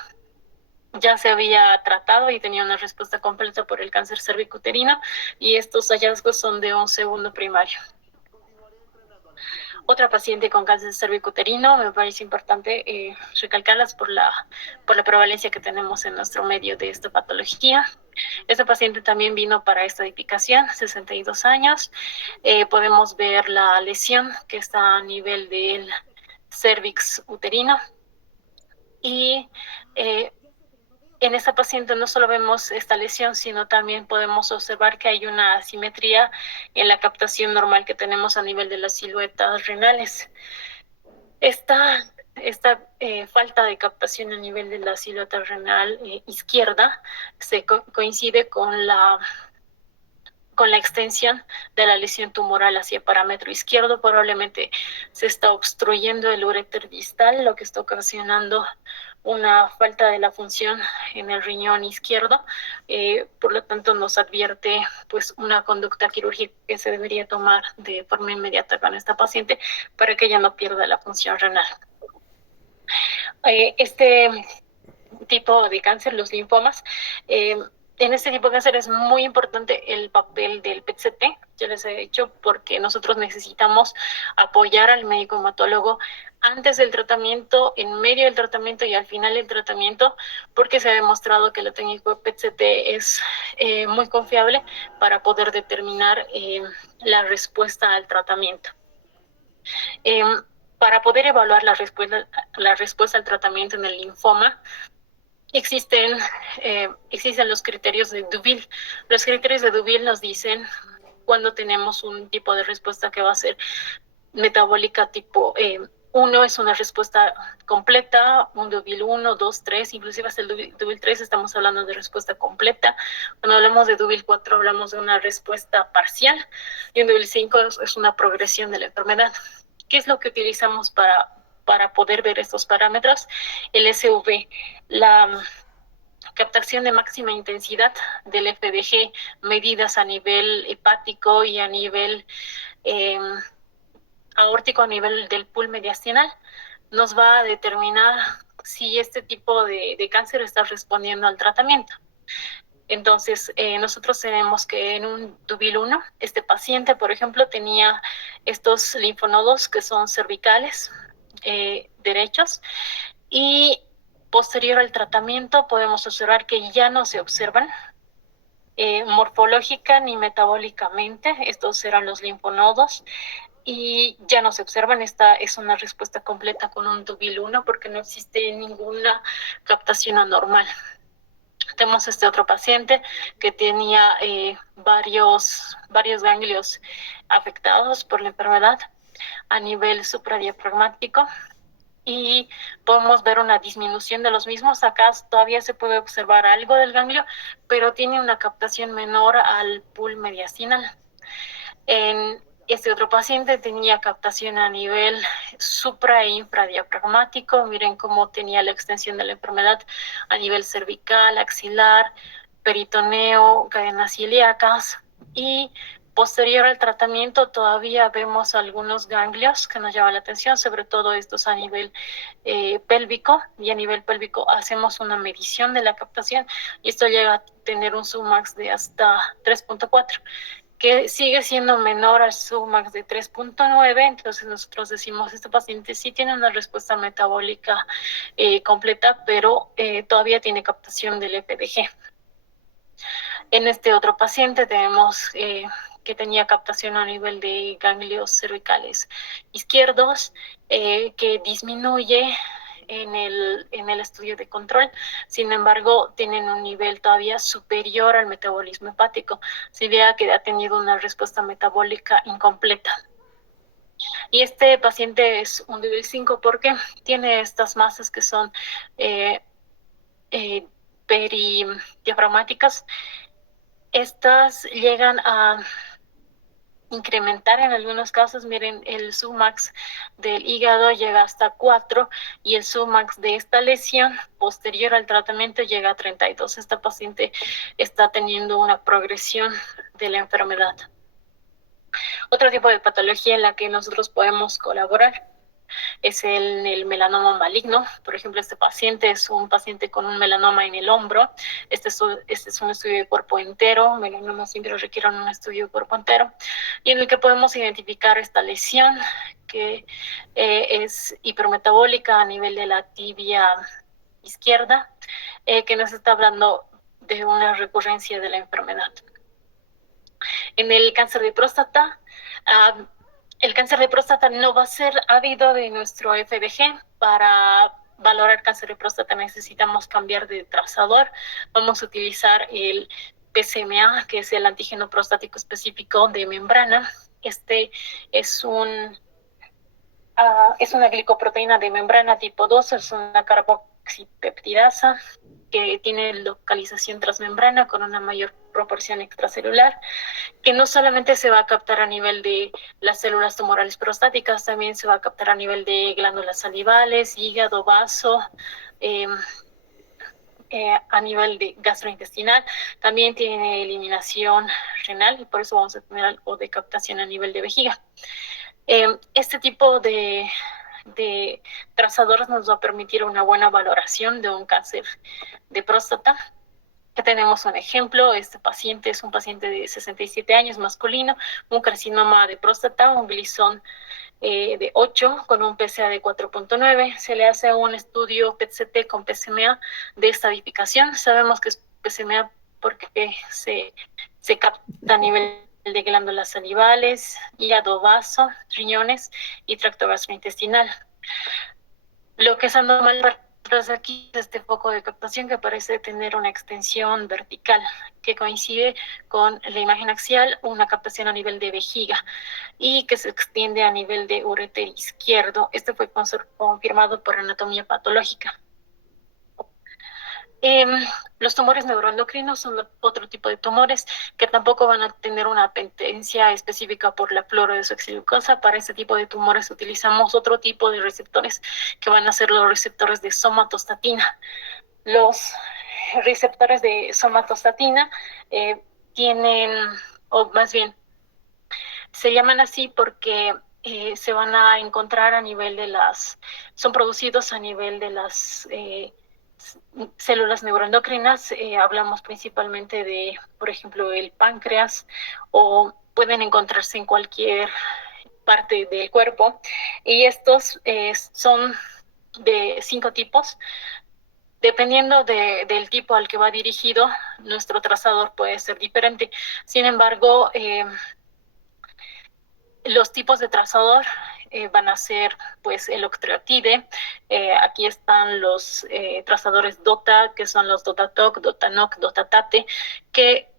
Ya se había tratado y tenía una respuesta completa por el cáncer cervicuterino y estos hallazgos son de un segundo primario. Otra paciente con cáncer cervicuterino, me parece importante recalcarlas por la prevalencia que tenemos en nuestro medio de esta patología. Esta paciente también vino para estadificación, 62 años. Podemos ver la lesión que está a nivel del cervix uterino. Y en esta paciente no solo vemos esta lesión, sino también podemos observar que hay una asimetría en la captación normal que tenemos a nivel de las siluetas renales. Esta falta de captación a nivel de la silueta renal izquierda se coincide con la extensión de la lesión tumoral hacia el parámetro izquierdo. Probablemente se está obstruyendo el uréter distal, lo que está ocasionando una falta de la función en el riñón izquierdo. Por lo tanto, nos advierte pues una conducta quirúrgica que se debería tomar de forma inmediata con esta paciente para que ella no pierda la función renal. Este tipo de cáncer, los linfomas, en este tipo de cáncer es muy importante el papel del PET-CT, ya les he dicho, porque nosotros necesitamos apoyar al médico hematólogo antes del tratamiento, en medio del tratamiento y al final del tratamiento, porque se ha demostrado que la técnica de PET-CT es muy confiable para poder determinar la respuesta al tratamiento. Para poder evaluar la respuesta al tratamiento en el linfoma, existen los criterios de Deauville. Los criterios de Deauville nos dicen cuando tenemos un tipo de respuesta que va a ser metabólica tipo 1 es una respuesta completa, un Deauville 1, 2, 3, inclusive hasta el Deauville 3 estamos hablando de respuesta completa. Cuando hablamos de Deauville 4 hablamos de una respuesta parcial y un Deauville 5 es una progresión de la enfermedad. ¿Qué es lo que utilizamos para poder ver estos parámetros? El SV, la captación de máxima intensidad del FDG, medidas a nivel hepático y a nivel aórtico, a nivel del pool mediastinal, nos va a determinar si este tipo de cáncer está respondiendo al tratamiento. Entonces, nosotros tenemos que en un Deauville 1, este paciente, por ejemplo, tenía estos linfonodos que son cervicales derechos, y posterior al tratamiento podemos observar que ya no se observan morfológica ni metabólicamente, estos eran los linfonodos, y ya no se observan. Esta es una respuesta completa con un Dubil 1 porque no existe ninguna captación anormal. Tenemos este otro paciente que tenía varios ganglios afectados por la enfermedad a nivel supradiafragmático y podemos ver una disminución de los mismos. Acá todavía se puede observar algo del ganglio, pero tiene una captación menor al pool mediastinal. En este otro paciente tenía captación a nivel supra e infradiafragmático. Miren cómo tenía la extensión de la enfermedad a nivel cervical, axilar, peritoneo, cadenas ilíacas, y posterior al tratamiento todavía vemos algunos ganglios que nos llaman la atención, sobre todo estos a nivel pélvico, y a nivel pélvico hacemos una medición de la captación y esto llega a tener un Sumax de hasta 3.4, que sigue siendo menor al Sumax de 3.9. Entonces nosotros decimos, este paciente sí tiene una respuesta metabólica completa, pero todavía tiene captación del FDG. En este otro paciente tenemos que tenía captación a nivel de ganglios cervicales izquierdos, que disminuye en el estudio de control. Sin embargo, tienen un nivel todavía superior al metabolismo hepático. Se vea que ha tenido una respuesta metabólica incompleta. Y este paciente es un nivel 5 porque tiene estas masas que son peridiafragmáticas. Estas llegan a incrementar en algunos casos. Miren, el Sumax del hígado llega hasta 4 y el Sumax de esta lesión posterior al tratamiento llega a 32. Esta paciente está teniendo una progresión de la enfermedad. Otro tipo de patología en la que nosotros podemos colaborar es el melanoma maligno. Por ejemplo, este paciente es un paciente con un melanoma en el hombro. Este es un estudio de cuerpo entero. Melanomas siempre requieren un estudio de cuerpo entero, y en el que podemos identificar esta lesión que es hipermetabólica a nivel de la tibia izquierda, que nos está hablando de una recurrencia de la enfermedad. En el cáncer de próstata, el cáncer de próstata no va a ser ávido de nuestro FDG. Para valorar cáncer de próstata necesitamos cambiar de trazador. Vamos a utilizar el PSMA, que es el antígeno prostático específico de membrana. Este es una glicoproteína de membrana tipo 2, es una carboxipeptidasa que tiene localización transmembrana con una mayor proporción extracelular, que no solamente se va a captar a nivel de las células tumorales prostáticas, también se va a captar a nivel de glándulas salivales, hígado, vaso, a nivel de gastrointestinal. También tiene eliminación renal y por eso vamos a tener algo de captación a nivel de vejiga. Este tipo de trazadores nos va a permitir una buena valoración de un cáncer de próstata. Que tenemos un ejemplo. Este paciente es un paciente de 67 años, masculino, un carcinoma de próstata, un Gleason de 8 con un PSA de 4.9. Se le hace un estudio PET-CT con PSMA de estadificación. Sabemos que es PSMA porque se capta a nivel de glándulas salivales, hígado, vaso, riñones y tracto gastrointestinal. Lo que es anormal para aquí es este foco de captación que parece tener una extensión vertical que coincide con la imagen axial, una captación a nivel de vejiga y que se extiende a nivel de uréter izquierdo. Este fue confirmado por anatomía patológica. Los tumores neuroendocrinos son otro tipo de tumores que tampoco van a tener una apetencia específica por la fluorodesoxiglucosa. Para este tipo de tumores utilizamos otro tipo de receptores que van a ser los receptores de somatostatina. Los receptores de somatostatina tienen, o más bien, se llaman así porque se van a encontrar a nivel de son producidos a nivel de las células neuroendocrinas. Hablamos principalmente de, por ejemplo, el páncreas, o pueden encontrarse en cualquier parte del cuerpo, y estos son de 5 tipos. Dependiendo del tipo al que va dirigido, nuestro trazador puede ser diferente. Sin embargo, Los tipos de trazador van a ser pues el octreotide. Aquí están los trazadores DOTA, que son los DOTATOC, DOTANOC, DOTATATE, que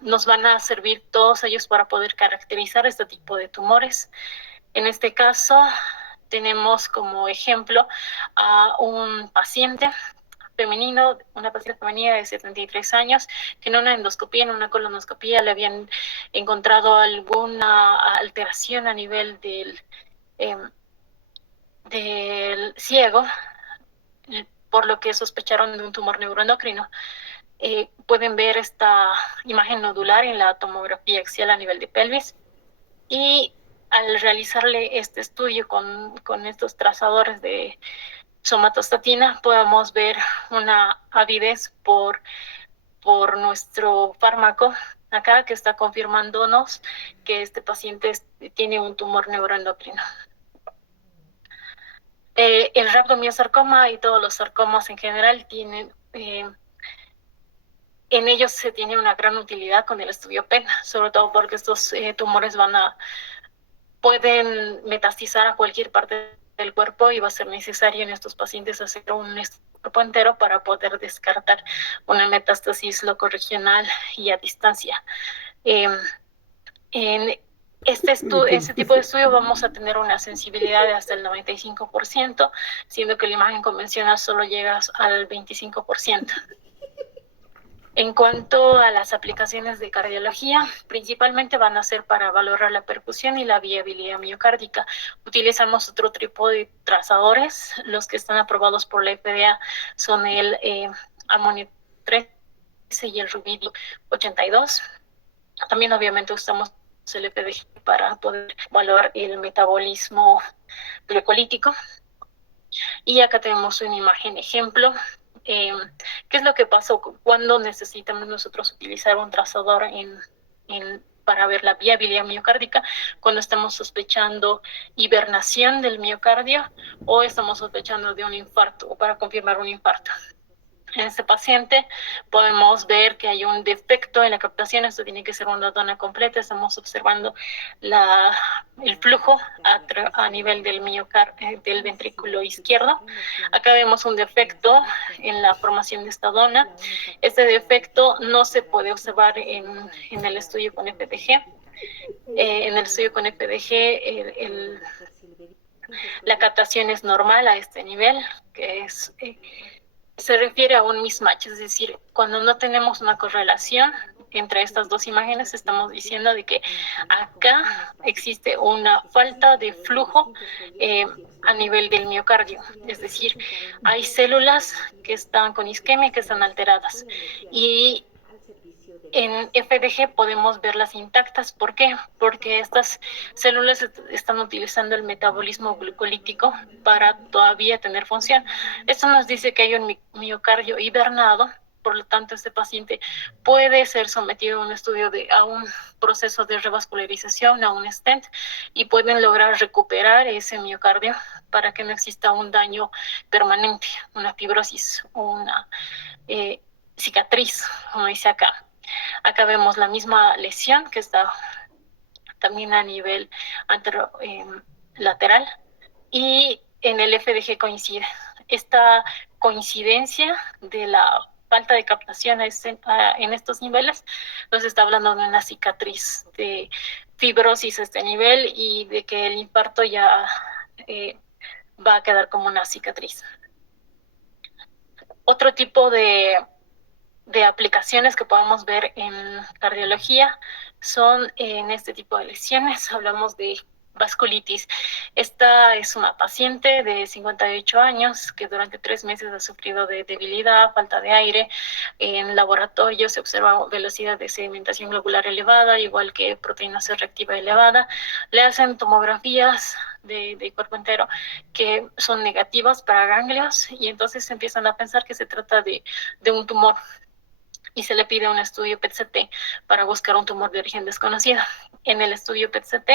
nos van a servir todos ellos para poder caracterizar este tipo de tumores. En este caso, tenemos como ejemplo a un paciente femenino, una paciente femenina de 73 años, que en una endoscopía, en una colonoscopía, le habían encontrado alguna alteración a nivel del ciego, por lo que sospecharon de un tumor neuroendocrino. Pueden ver esta imagen nodular en la tomografía axial a nivel de pelvis, y al realizarle este estudio con estos trazadores de somatostatina, podemos ver una avidez por nuestro fármaco acá, que está confirmándonos que este paciente tiene un tumor neuroendocrino. El rhabdomiosarcoma y todos los sarcomas en general tienen, en ellos se tiene una gran utilidad con el estudio PET, sobre todo porque estos tumores pueden metastizar a cualquier parte del cuerpo, y va a ser necesario en estos pacientes hacer un cuerpo entero para poder descartar una metástasis locorregional y a distancia. En este tipo de estudio vamos a tener una sensibilidad de hasta el 95%, siendo que la imagen convencional solo llega al 25%. En cuanto a las aplicaciones de cardiología, principalmente van a ser para valorar la percusión y la viabilidad miocárdica. Utilizamos otro tipo de trazadores. Los que están aprobados por la FDA son el amonio 13 y el rubidio 82. También obviamente usamos el EPDG para poder valorar el metabolismo glucolítico. Y acá tenemos una imagen ejemplo. ¿Qué es lo que pasó cuando necesitamos nosotros utilizar un trazador para ver la viabilidad miocárdica? Cuando estamos sospechando hibernación del miocardio o estamos sospechando de un infarto, o para confirmar un infarto. En este paciente podemos ver que hay un defecto en la captación. Esto tiene que ser una dona completa. Estamos observando el flujo a nivel del del ventrículo izquierdo. Acá vemos un defecto en la formación de esta dona. Este defecto no se puede observar en el estudio con FDG. En el estudio con FDG la captación es normal a este nivel, que es... se refiere a un mismatch, es decir, cuando no tenemos una correlación entre estas dos imágenes, estamos diciendo de que acá existe una falta de flujo a nivel del miocardio, es decir, hay células que están con isquemia, que están alteradas, y en FDG podemos verlas intactas. ¿Por qué? Porque estas células están utilizando el metabolismo glucolítico para todavía tener función. Esto nos dice que hay un miocardio hibernado. Por lo tanto, este paciente puede ser sometido a un estudio a un proceso de revascularización, a un stent, y pueden lograr recuperar ese miocardio para que no exista un daño permanente, una fibrosis o una cicatriz, como dice acá. Acá vemos la misma lesión que está también a nivel lateral, y en el FDG coincide. Esta coincidencia de la falta de captación en estos niveles nos está hablando de una cicatriz, de fibrosis a este nivel, y de que el infarto ya va a quedar como una cicatriz. Otro tipo de aplicaciones que podemos ver en cardiología son en este tipo de lesiones. Hablamos de vasculitis. Esta es una paciente de 58 años que durante 3 meses ha sufrido de debilidad, falta de aire. En laboratorio se observa velocidad de sedimentación globular elevada, igual que proteína C reactiva elevada. Le hacen tomografías de cuerpo entero que son negativas para ganglios, y entonces empiezan a pensar que se trata de un tumor, y se le pide un estudio PET-CT para buscar un tumor de origen desconocido. En el estudio PET-CT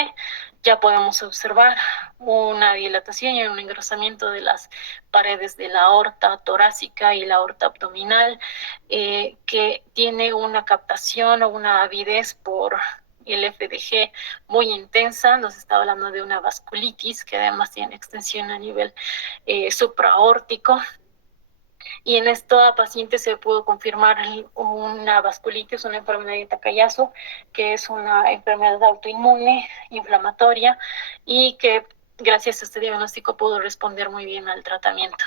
ya podemos observar una dilatación y un engrosamiento de las paredes de la aorta torácica y la aorta abdominal, que tiene una captación o una avidez por el FDG muy intensa, nos está hablando de una vasculitis que además tiene extensión a nivel supraórtico. Y en esta paciente se pudo confirmar una vasculitis, una enfermedad de Takayasu, que es una enfermedad autoinmune, inflamatoria, y que gracias a este diagnóstico pudo responder muy bien al tratamiento.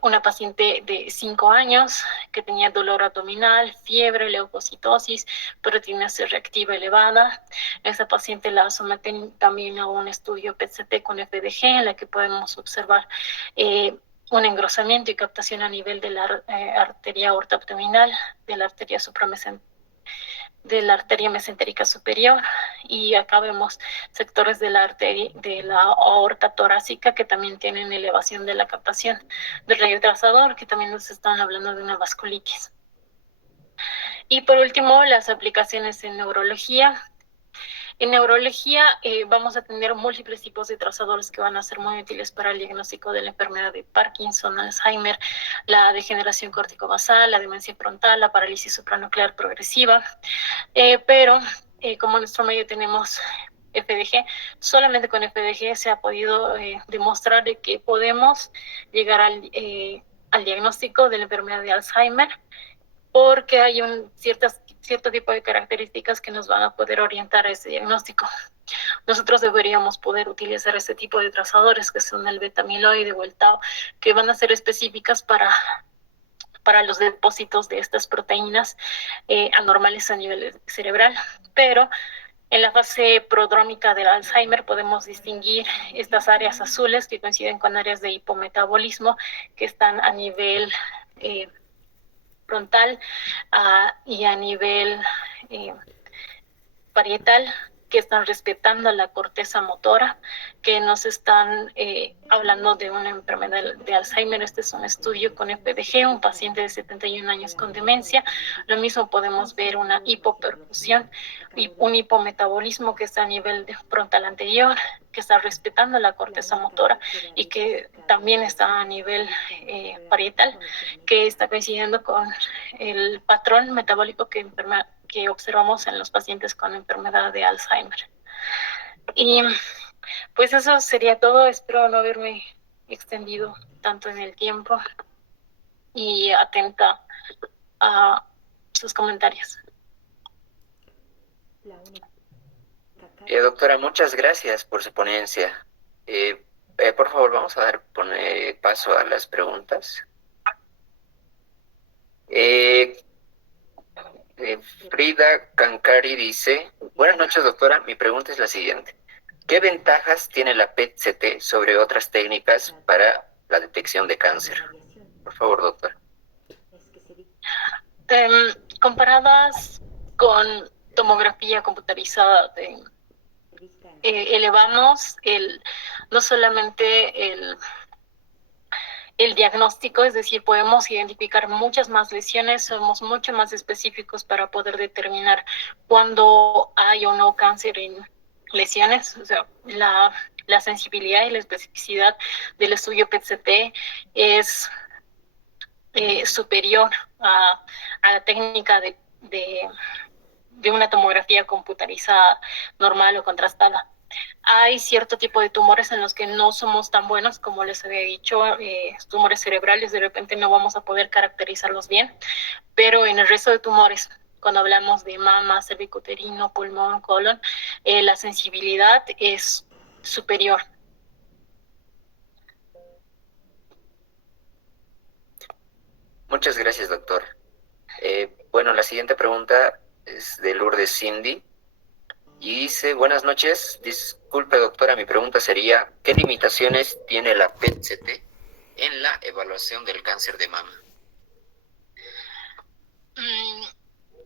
Una paciente de 5 años que tenía dolor abdominal, fiebre, leucocitosis, proteína C reactiva elevada. Esta paciente la someten también a un estudio PET-CT con FDG, en la que podemos observar un engrosamiento y captación a nivel de la arteria aorta abdominal, de la arteria de la arteria mesentérica superior, y acá vemos sectores de la arteria de la aorta torácica que también tienen elevación de la captación del rayo trazador, que también nos están hablando de una vasculitis. Y por último, las aplicaciones en neurología. En neurología vamos a tener múltiples tipos de trazadores que van a ser muy útiles para el diagnóstico de la enfermedad de Parkinson, Alzheimer, la degeneración corticobasal, la demencia frontal, la parálisis supranuclear progresiva. Pero como en nuestro medio tenemos FDG, solamente con FDG se ha podido demostrar de que podemos llegar al diagnóstico de la enfermedad de Alzheimer, porque hay cierto tipo de características que nos van a poder orientar a ese diagnóstico. Nosotros deberíamos poder utilizar este tipo de trazadores, que son el beta-amiloide o el tau, que van a ser específicas para los depósitos de estas proteínas anormales a nivel cerebral. Pero en la fase prodrómica del Alzheimer podemos distinguir estas áreas azules que coinciden con áreas de hipometabolismo que están a nivel frontal y a nivel parietal, que están respetando la corteza motora, que nos están hablando de una enfermedad de Alzheimer. Este es un estudio con FDG, un paciente de 71 años con demencia. Lo mismo podemos ver una hipoperfusión y un hipometabolismo que está a nivel frontal anterior, que está respetando la corteza motora y que también está a nivel parietal, que está coincidiendo con el patrón metabólico que observamos en los pacientes con enfermedad de Alzheimer. Y pues eso sería todo. Espero no haberme extendido tanto en el tiempo y atenta a sus comentarios. Doctora, muchas gracias por su ponencia. Por favor, vamos a dar paso a las preguntas. Frida Cancari dice: buenas noches, doctora. Mi pregunta es la siguiente: ¿qué ventajas tiene la PET-CT sobre otras técnicas para la detección de cáncer? Por favor, doctora. Comparadas con tomografía computarizada, elevamos no solamente el diagnóstico, es decir, podemos identificar muchas más lesiones, somos mucho más específicos para poder determinar cuándo hay o no cáncer en lesiones. O sea, la sensibilidad y la especificidad del estudio PET-CT es superior a la técnica de una tomografía computarizada normal o contrastada. Hay cierto tipo de tumores en los que no somos tan buenos, como les había dicho, tumores cerebrales, de repente no vamos a poder caracterizarlos bien, pero en el resto de tumores, cuando hablamos de mama, cervicuterino, pulmón, colon, la sensibilidad es superior. Muchas gracias, doctor. Bueno, la siguiente pregunta es de Lourdes Cindy y dice: buenas noches, disculpe, doctora, mi pregunta sería: ¿qué limitaciones tiene la PET-CT en la evaluación del cáncer de mama?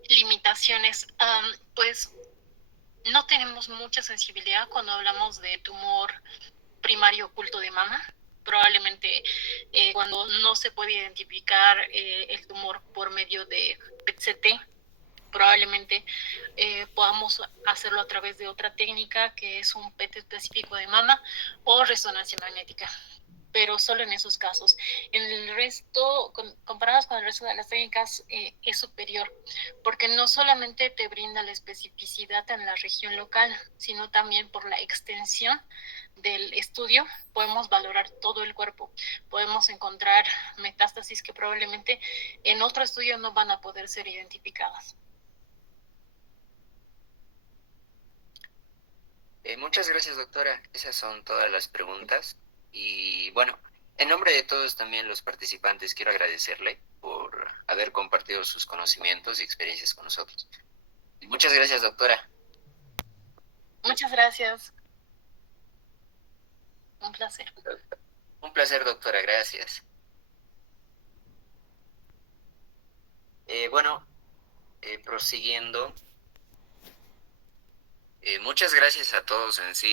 Limitaciones, pues no tenemos mucha sensibilidad cuando hablamos de tumor primario oculto de mama. Probablemente cuando no se puede identificar el tumor por medio de PET-CT, probablemente podamos hacerlo a través de otra técnica que es un PET específico de mama o resonancia magnética. pero solo en esos casos. En el resto, comparados con el resto de las técnicas, es superior, porque no solamente te brinda la especificidad en la región local, sino también por la extensión del estudio podemos valorar todo el cuerpo, podemos encontrar metástasis que probablemente en otro estudio no van a poder ser identificadas. Muchas gracias, doctora. Esas son todas las preguntas. Y bueno, en nombre de todos también los participantes, quiero agradecerle por haber compartido sus conocimientos y experiencias con nosotros. Muchas gracias, doctora. Muchas gracias. Un placer. Un placer, doctora. Gracias. Bueno, prosiguiendo. Muchas gracias a todos en sí.